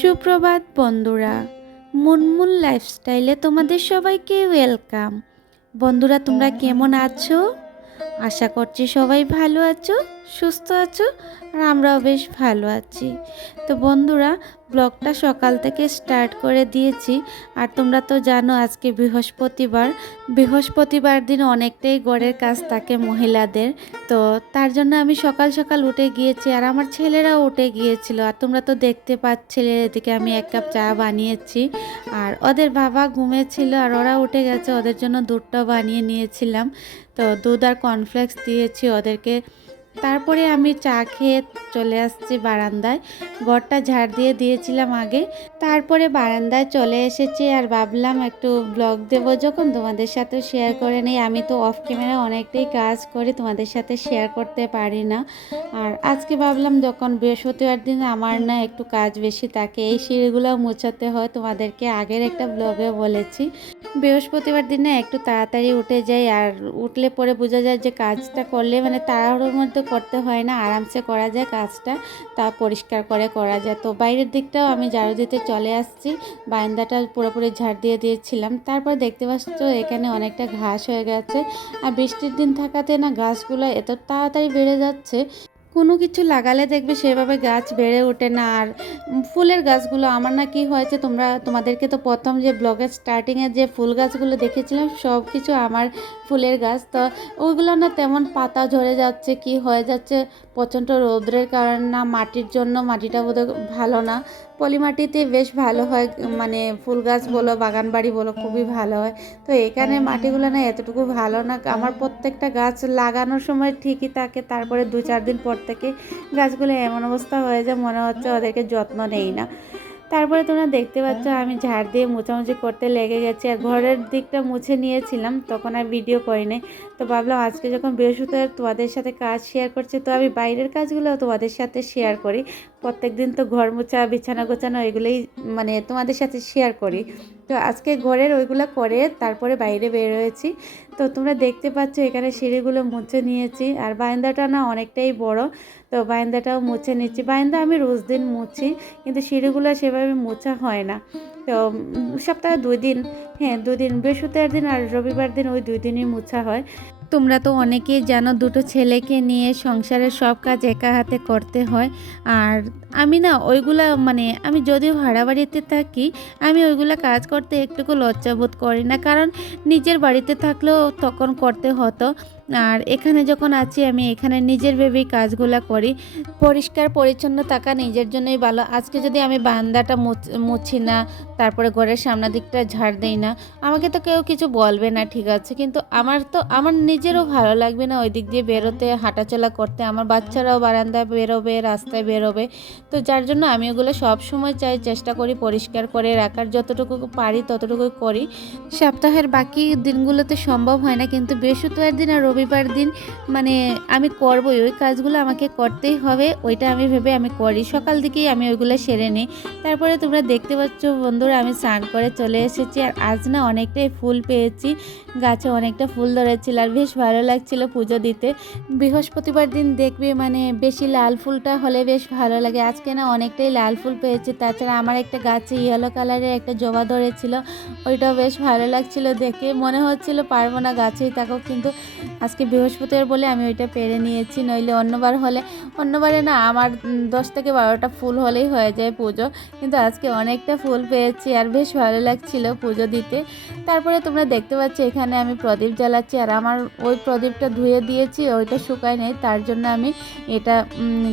সুপ্রভাত বন্ধুরা, মুনমুন লাইফস্টাইলে তোমাদের সবাইকে ওয়েলকাম বন্ধুরা, তোমরা কেমন আছো? আশা করছি সবাই ভালো আছো। সুস্থ আছো? আর আমরাও বেশ ভালো আছি। তো বন্ধুরা, ব্লগটা সকাল থেকে স্টার্ট করে দিয়েছি। আর তোমরা তো জানো, আজকে বৃহস্পতিবার। বৃহস্পতিবার দিন অনেকটাই গড়ের কাজ থাকে মহিলাদের। তো তার জন্য আমি সকাল সকাল উঠে গিয়েছি, আর আমার ছেলেরাও উঠে গিয়েছিল। আর তোমরা তো দেখতে পাচ্ছিলে এদিকে আমি এক কাপ চা বানিয়েছি। আর ওদের বাবা ঘুমেছিল, আর ওরা উঠে গেছে, ওদের জন্য দুধটাও বানিয়ে নিয়েছিলাম। তো দুধ আর কর্নফ্লেক্স দিয়েছি ওদেরকে। তারপরে আমি চা খেয়ে চলে আসছি বারান্দায়। ঘরটা ঝাড় দিয়ে দিয়েছিলাম আগে। তারপরে বারান্দায় চলে এসেছি আর ভাবলাম একটু ব্লগ দেব। যখন তোমাদের সাথে শেয়ার করে নেই, আমি তো অফ ক্যামেরা অনেকটাই কাজ করি, তোমাদের সাথে শেয়ার করতে পারি না। আর আজকে ভাবলাম যখন বৃহস্পতিবার দিন, আমার না একটু কাজ বেশি থাকে। এই সিঁড়িগুলো মুছাতে হয়, তোমাদেরকে আগের একটা ব্লগে বলেছি। বৃহস্পতিবার দিনে একটু তাড়াতাড়ি উঠে যাই, আর উঠলে পরে বোঝা যায় যে কাজটা করলে মানে তাড়াহুড়োর মধ্যে করতে হয় না, আরামসে করা যায় কাজটা, তা পরিষ্কার করে করা যায়। তো বাইরের দিকটাও আমি ঝাড়ু দিতে চলে আসছি, বারান্দাটা পুরোপুরি ঝাড় দিয়ে দিয়েছিলাম। তারপর দেখতে পাচ্ছ এখানে অনেকটা ঘাস হয়ে গেছে, আর বৃষ্টির দিন থাকাতে না গাছগুলো এত তাড়াতাড়ি বেড়ে যাচ্ছে কোনো কিছু লাগালে দেখবে সেভাবে গাছ বেড়ে ওঠে না। আর ফুলের গাছগুলো, আমার না কি হয়েছে তোমরা, তোমাদেরকে তো প্রথম যে ব্লগের স্টার্টিংয়ে যে ফুল গাছগুলো দেখেছিলাম সব কিছু আমার ফুলের গাছ। তো ওইগুলো না তেমন পাতা ঝরে যাচ্ছে, কি হয়ে যাচ্ছে, প্রচণ্ড রৌদ্রের কারণ না মাটির জন্য মাটিটা বোধহয় ভালো না। পলিমাটিতে বেশ ভালো হয় মানে ফুল গাছ বলো, বাগান বাড়ি বলো, খুবই ভালো হয়। তো এখানে মাটিগুলো না এতটুকু ভালো না, আমার প্রত্যেকটা গাছ লাগানোর সময় ঠিকই থাকে, তারপরে দু চার দিন পর থেকে গাছগুলো এমন অবস্থা হয়ে যায়, মনে হচ্ছে ওদেরকে যত্ন নেই না। তারপরে তোমরা দেখতে পাচ্ছ আমি ঝাড় দিয়ে মোছামুছি করতে লেগে গেছি আর ঘরের দিকটা মুছে নিয়েছিলাম তখন আর ভিডিও করিনি। তো ভাবলাম আজকে যখন বৃহস্পতিবার তোমাদের সাথে কাজ শেয়ার করছি তো আমি বাইরের কাজগুলো তোমাদের সাথে শেয়ার করি। প্রত্যেক দিন তো ঘর মোছা বিছানা গোছানো এগুলোই মানে তোমাদের সাথে শেয়ার করি। তো আজকে ঘরের ওইগুলো করে তারপরে বাইরে বের হয়েছি তো তোমরা দেখতে পাচ্ছ এখানে সিঁড়িগুলো মুছে নিয়েছি। আর বারান্দাটা না অনেকটাই বড়। তো বারান্দাটাও মুছে নিচ্ছি। বারান্দা আমি রোজ দিন মুছি, কিন্তু সিঁড়িগুলো সেভাবে মোছা হয় না। সপ্তাহে দুই দিন হ্যাঁ দুই দিন, বৃহস্পতিবার দিন আর রবিবার দিন ওই দুই দিনই মোছা হয়। তোমরা তো অনেকেই জানো, দুটো ছেলেকে নিয়ে সংসারের সব কাজ একা হাতে করতে হয়। আর আমি না, ওইগুলা মানে আমি যদিও ভাড়া বাড়িতে থাকি, আমি ওইগুলা কাজ করতে একটুকু লজ্জাবোধ করি না। কারণ নিজের বাড়িতে থাকলেও তখন করতে হতো। আর এখানে যখন আছি আমি এখানে নিজের ভেবেই কাজগুলো করি। পরিষ্কার, পরিচ্ছন্ন থাকা নিজের জন্যই ভালো। আজকে যদি আমি বান্দাটা মুছি না, তারপরে ঘরের সামনের দিকটা ঝাড় দেই না, আমাকে তো কেউ কিছু বলবে না, ঠিক আছে। কিন্তু আমার তো, আমার নিজেরও ভালো লাগবে না ওই দিক দিয়ে বেরোতে, হাঁটাচলা করতে। আমার বাচ্চারাও বারান্দায় বেরোবে, রাস্তায় বেরোবে। তো যার জন্য আমি ওগুলো সব সময় চাই, চেষ্টা করি পরিষ্কার করে রাখার। যতটুকু পারি ততটুকু করি। সপ্তাহের বাকি দিনগুলোতে সম্ভব হয় না, কিন্তু বৃহস্পতিবার দিন আর রবিবার দিন মানে আমি করবই, ওই কাজগুলো আমাকে করতেই হবে, ওইটা আমি ভেবে আমি করি। সকাল দিকেই আমি ওইগুলো সেরে নিই। তারপরে তোমরা দেখতে পাচ্ছ বন্ধুরা, আমি স্নান করে চলে এসেছি। আর আজ না অনেকটাই ফুল পেয়েছি, গাছে অনেকটা ফুল ধরেছিল আর বেশ ভালো লাগছিল পুজো দিতে। বৃহস্পতিবার দিন দেখবে মানে বেশি লাল ফুলটা হলে বেশ ভালো লাগে। আজকে না অনেকটাই লাল ফুল পেয়েছি, তাছাড়া আমার একটা গাছে ইয়েলো কালারের একটা জবা ধরেছিল, ওইটাও বেশ ভালো লাগছিল দেখে। মনে হচ্ছিল পারব না গাছেই থাকো কিন্তু আজকে বৃহস্পতিবার বলে আমি ওইটা পেরে নিয়েছি, নইলে অন্যবার হলে, অন্যবারে না আমার দশ থেকে বারোটা ফুল হলেই হয়ে যায় পুজো। কিন্তু আজকে অনেকটা ফুল পেয়েছি আর বেশ ভালো লাগছিল পুজো দিতে। তারপরে তোমরা দেখতে পাচ্ছ এখানে আমি প্রদীপ জ্বালাচ্ছি আর আমার ওই প্রদীপটা ধুয়ে দিয়েছি, ওইটা শুকায় নেই, তার জন্য আমি এটা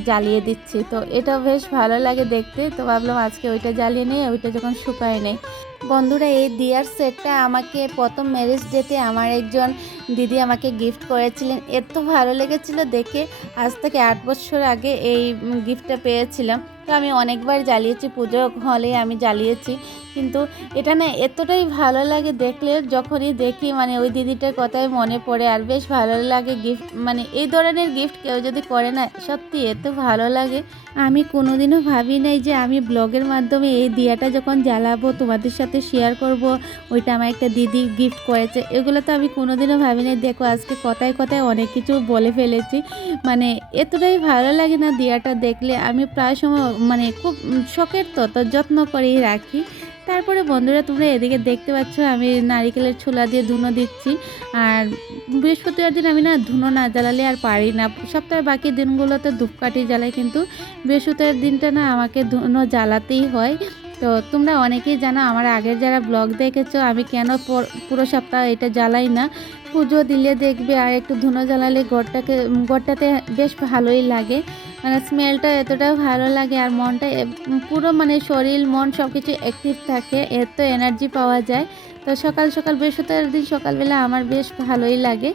জ্বালিয়ে দিচ্ছি। তো এটা বেশ ভালো লাগে দেখতে। তো ভাবলাম আজকে ওইটা জ্বালিয়ে নেই, ওইটা যখন শুকায় নেই। বন্ধুরা, এই দিয়ার সেটটা আমাকে প্রথম ম্যারেজ ডেতে আমার একজন দিদি আমাকে গিফট করেছিলেন। এত ভালো লেগেছিল দেখে। আজ থেকে আট বছর আগে এই গিফটটা পেয়েছিলাম। তো আমি অনেকবার জ্বালিয়েছি, পুজো হলে আমি জ্বালিয়েছি। কিন্তু এটা না এতটাই ভালো লাগে দেখলে যখনই দেখি মানে ওই দিদিটার কথাই মনে পড়ে। আর বেশ ভালো লাগে গিফট মানে এই ধরনের গিফট কেউ যদি করে না, সত্যি এত ভালো লাগে। আমি কোনোদিনও ভাবি নাই যে আমি ব্লগের মাধ্যমে এই দিয়াটা যখন জ্বালাবো, তোমাদের সাথে শেয়ার করব, ওইটা আমার একটা দিদি গিফট করেছে। এগুলো তো আমি কোনোদিনও ভাবি নাই। দেখো, আজকে কথায় কথায় অনেক কিছু বলে ফেলেছি। মানে এতটাই ভালো লাগে না দিয়াটা দেখলে। আমি প্রায় সময় মানে খুব শখের তো যত্ন করেই রাখি। তারপরে বন্ধুরা, তোমরা এদিকে দেখতে পাচ্ছ, আমি নারিকেলের ছোলা দিয়ে ধুনো দিচ্ছি। আর বৃহস্পতিবার দিন আমি না ধুনো না জ্বালালে আর পারি না। সপ্তাহের বাকি দিনগুলোতে ধূপকাঠি জ্বালাই, কিন্তু বৃহস্পতিবার দিনটা না আমাকে ধুনো জ্বালাতেই হয়। তো তোমরা অনেকেই জানো আমার আগের যারা ব্লগ দেখেছ, আমি কেন পুরো সপ্তাহ এটা জ্বালাই না? পুজো দিলে দেখবে আর একটু ধুনো জ্বালালে ঘরটাকে, ঘরটাতে বেশ ভালোই লাগে। মানে স্মেলটা এতটাও ভালো লাগে আর মনটা পুরো মানে শরীর, মন সব কিছু অ্যাক্টিভ থাকে এত এনার্জি পাওয়া যায়। তো সকাল সকাল বৃহস্পতিবার দিন সকালবেলা আমার বেশ ভালোই লাগে।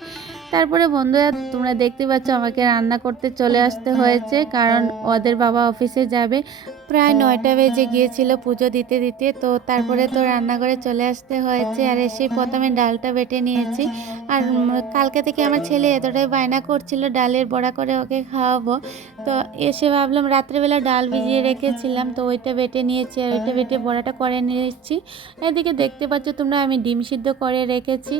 তারপরে বন্ধুরা, তোমরা দেখতে পাচ্ছ আমাকে রান্না করতে চলে আসতে হয়েছে, কারণ ওদের বাবা অফিসে যাবে। প্রায় নয়টা বেজে গিয়েছিল পুজো দিতে দিতে তো তারপরে তো রান্নাঘরে চলে আসতে হয়েছে। আর এসে প্রথমে ডালটা বেটে নিয়েছি। আর কালকে থেকে আমার ছেলে এতটাই বায়না করছিল ডালের বড়া করে ওকে খাওয়াবো। তো এসে ভাবলাম রাত্রেবেলা ডাল ভিজিয়ে রেখেছিলাম তো ওইটা বেটে নিয়েছি আর ওইটা বেটে বড়াটা করে নিয়েছি। এদিকে দেখতে পাচ্ছ তোমরা আমি ডিম সিদ্ধ করে রেখেছি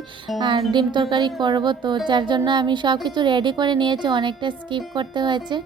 আর ডিম তরকারি করব তো যার জন্য আমি সব কিছু রেডি করে নিয়েছি অনেকটা স্কিপ করতে হয়েছে।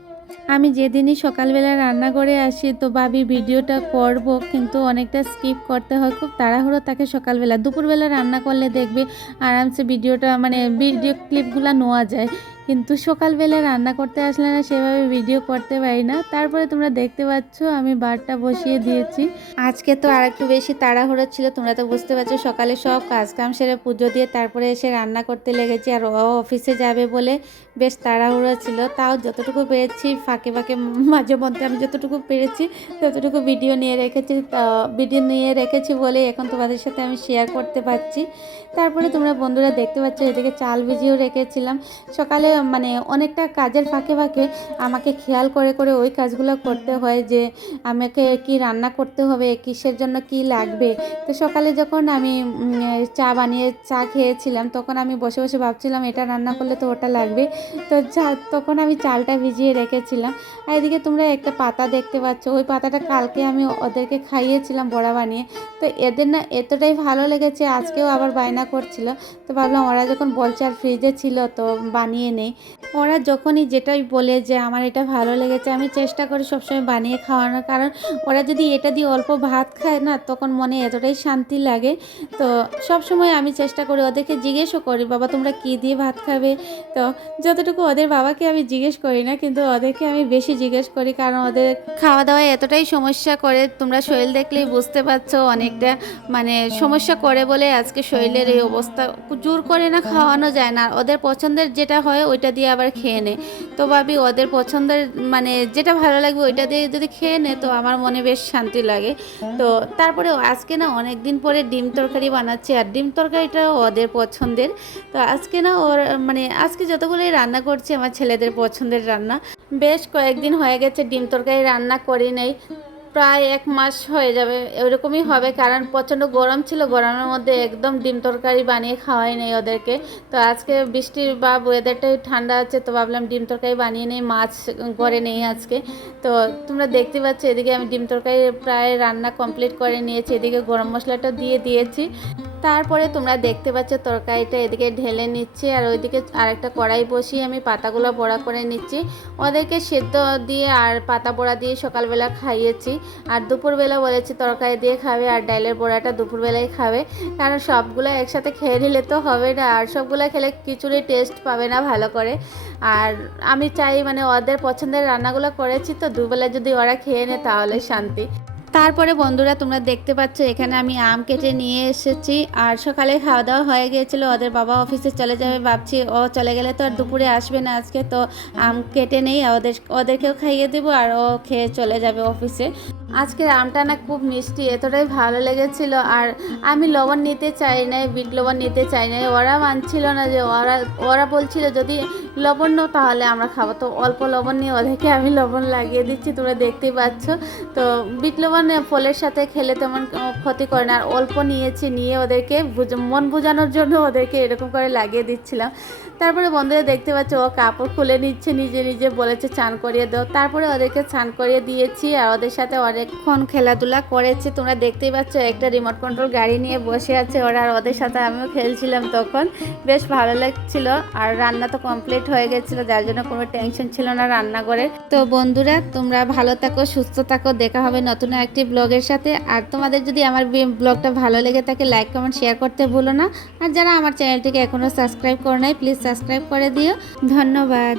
আমি যেদিনই সকালবেলা রান্না করে আসি তো ভাবি ভিডিওটা করব, কিন্তু অনেকটা স্কিপ করতে হয়। খুব তাড়াহুড়ো থাকে সকালবেলা। দুপুরবেলা রান্না করলে দেখবে আরামসে ভিডিওটা মানে ভিডিও ক্লিপগুলো নেওয়া যায়। কিন্তু সকালবেলা রান্না করতে আসলে না সেভাবে ভিডিও করতে পারি না। তারপরে তোমরা দেখতে পাচ্ছ, আমি বারটা বসিয়ে দিয়েছি। আজকে তো আর একটু বেশি তাড়াহুড়ো ছিল, তোমরা তো বুঝতে পারছ সকালে সব কাজ কাম সেরে পুজো দিয়ে তারপরে এসে রান্না করতে লেগেছি আর ও অফিসে যাবে বলে বেশ তাড়াহুড়ো ছিল। তাও যতটুকু পেরেছি, ফাঁকে ফাঁকে মাঝে মধ্যে আমি যতটুকু পেরেছি, ততটুকু ভিডিও নিয়ে রেখেছি ভিডিও নিয়ে রেখেছি বলে এখন তোমাদের সাথে আমি শেয়ার করতে পারছি। তারপরে তোমরা বন্ধুরা দেখতে পাচ্ছ, এদিকে চাল ভিজিয়েও রেখেছিলাম। সকালে মানে অনেকটা কাজের ফাঁকে ফাঁকে আমাকে খেয়াল করে করে ওই কাজগুলো করতে হয় যে আমাকে কি রান্না করতে হবে, কিসের জন্য কি লাগবে। তো সকালে যখন আমি চা বানিয়ে চা খেয়েছিলাম, তখন আমি বসে বসে ভাবছিলাম, এটা রান্না করলে তো ওটা লাগবে। তো তখন আমি চালটা ভিজিয়ে রেখেছিলাম। আর এদিকে তোমরা একটা পাতা দেখতে পাচ্ছ, ওই পাতাটা কালকে আমি ওদেরকে খাইয়েছিলাম বড়া বানিয়ে। তো এদের না এতটাই ভালো লেগেছে, আজকেও আবার বায়না করছিল। তো ভাবলাম ওরা যখন বলছে আর ফ্রিজে ছিল, তো বানিয়ে নেই। ওরা যখনই যেটাই বলে যে, আমার এটা ভালো লেগেছে, আমি চেষ্টা করি সবসময় বানিয়ে খাওয়ানোর। কারণ ওরা যদি এটা দিয়ে অল্প ভাত খায় না, তখন মনে এতটাই শান্তি লাগে। তো সব সময় আমি চেষ্টা করি ওদেরকে জিজ্ঞেসও করি, বাবা, তোমরা কী দিয়ে ভাত খাবে? তো যতটুকু ওদের বাবাকে আমি জিজ্ঞেস করি না, কিন্তু ওদেরকে আমি বেশি জিজ্ঞেস করি, কারণ ওদের খাওয়া দাওয়ায় এতটাই সমস্যা করে, তোমরা শরীর দেখলেই বুঝতে পারছ অনেকটা মানে সমস্যা করে বলে আজকে শরীরের এই অবস্থা। জোর করে না খাওয়ানো যায় না। ওদের পছন্দের যেটা হয় ওইটা দিয়ে আবার খেয়ে নেয় তো ভাবি ওদের পছন্দের মানে যেটা ভালো লাগবে ওইটা দিয়ে যদি খেয়ে নেয় তো আমার মনে বেশ শান্তি লাগে। তো তারপরে আজকে না অনেক দিন পরে ডিম তরকারি বানাচ্ছি, আর ডিম তরকারিটা ওদের পছন্দের। তো আজকে না ওর মানে আজকে যতগুলোই রান্না করছি, আমার ছেলেদের পছন্দের রান্না। বেশ কয়েকদিন হয়ে গেছে ডিম তরকারি রান্না করি নাই। প্রায় এক মাস হয়ে যাবে এরকমই হবে। কারণ প্রচণ্ড গরম ছিল গরমের মধ্যে একদম ডিম তরকারি বানিয়ে খাওয়াই নেই ওদেরকে। তো আজকে বৃষ্টির বা ওয়েদারটাই ঠান্ডা আছে তো ভাবলাম ডিম তরকারি বানিয়ে নেই মাছ করে নেই আজকে। তো তোমরা দেখতে পাচ্ছ এদিকে আমি ডিম তরকারি প্রায় রান্না কমপ্লিট করে নিয়েছি এদিকে গরম মশলাটা দিয়ে দিয়েছি। তারপরে তোমরা দেখতে পাচ্ছ তরকারিটা এদিকে ঢেলে নিচ্ছি আর ওইদিকে আরেকটা কড়াই বসিয়ে আমি পাতাগুলো বড়া করে নিচ্ছি। ওদেরকে সেদ্ধ দিয়ে আর পাতা বড়া দিয়ে সকালবেলা খাইয়েছি। আর দুপুরবেলা বলেছি তরকারি দিয়ে খাবে আর ডালের বড়াটা দুপুরবেলায় খাবে। কারণ সবগুলো একসাথে খেয়ে নিলে তো হবে না। আর সবগুলো খেলে খিচুড়ি টেস্ট পাবে না ভালো করে। আর আমি চাই মানে ওদের পছন্দের রান্নাগুলো করেছি তো দুবেলা যদি ওরা খেয়ে নেয় তাহলে শান্তি। তারপরে বন্ধুরা তোমরা দেখতে পাচ্ছ, এখানে আমি আম কেটে নিয়ে এসেছি। আর সকালে খাওয়া দাওয়া হয়ে গিয়েছিল, ওদের বাবা অফিসে চলে যাবে ভাবছি, ও চলে গেলে তো আর দুপুরে আসবে না আজকে, তো আম কেটে নেই, ওদের, ওদেরকেও খাইয়ে দেবো আর ও খেয়ে চলে যাবে অফিসে। আজকের আমটা না খুব মিষ্টি, এতটাই ভালো লেগেছিল। আর আমি লবণ নিতে চাই নাই, বিট লবণ নিতে চাই নাই, ওরা মানছিল না যে, ওরা ওরা বলছিল যদি লবণ তাহলে আমরা খাব। তো অল্প লবণ নিয়ে ওদেরকে আমি লবণ লাগিয়ে দিচ্ছি, তোমরা দেখতেই পাচ্ছ। তো বিট লবণ ফলের সাথে খেলে তেমন ক্ষতি করে না। আর অল্প নিয়েছি, নিয়ে ওদেরকে মন বোঝানোর জন্য ওদেরকে এরকম করে লাগিয়ে দিচ্ছিলাম। তারপরে বন্ধুরা দেখতে পাচ্ছ, ও কাপড় খুলে নিচ্ছে, নিজে নিজে বলেছে, চান করিয়ে দাও। তারপরে ওদেরকে চান করিয়ে দিয়েছি, আর ওদের সাথে অনেকক্ষণ খেলাধুলা করেছি। তোমরা দেখতেই পাচ্ছ, একটা রিমোট কন্ট্রোল গাড়ি নিয়ে বসে আছে ওরা, আর ওদের সাথে আমিও খেলছিলাম তখন। বেশ ভালো লাগছিল, আর রান্না তো কমপ্লিট হয়ে গেছিল, যার জন্য কোনো টেনশন ছিল না রান্না করে তো বন্ধুরা, তোমরা ভালো থাকো, সুস্থ থাকো, দেখা হবে নতুন একটি ব্লগের সাথে। আর তোমাদের যদি আমার ব্লগটা ভালো লেগে থাকে লাইক কমেন্ট শেয়ার করতে ভুলো না। আর যারা আমার চ্যানেলটিকে এখনও সাবস্ক্রাইব করো নাই প্লিজ সাবস্ক্রাইব করে দিও। ধন্যবাদ।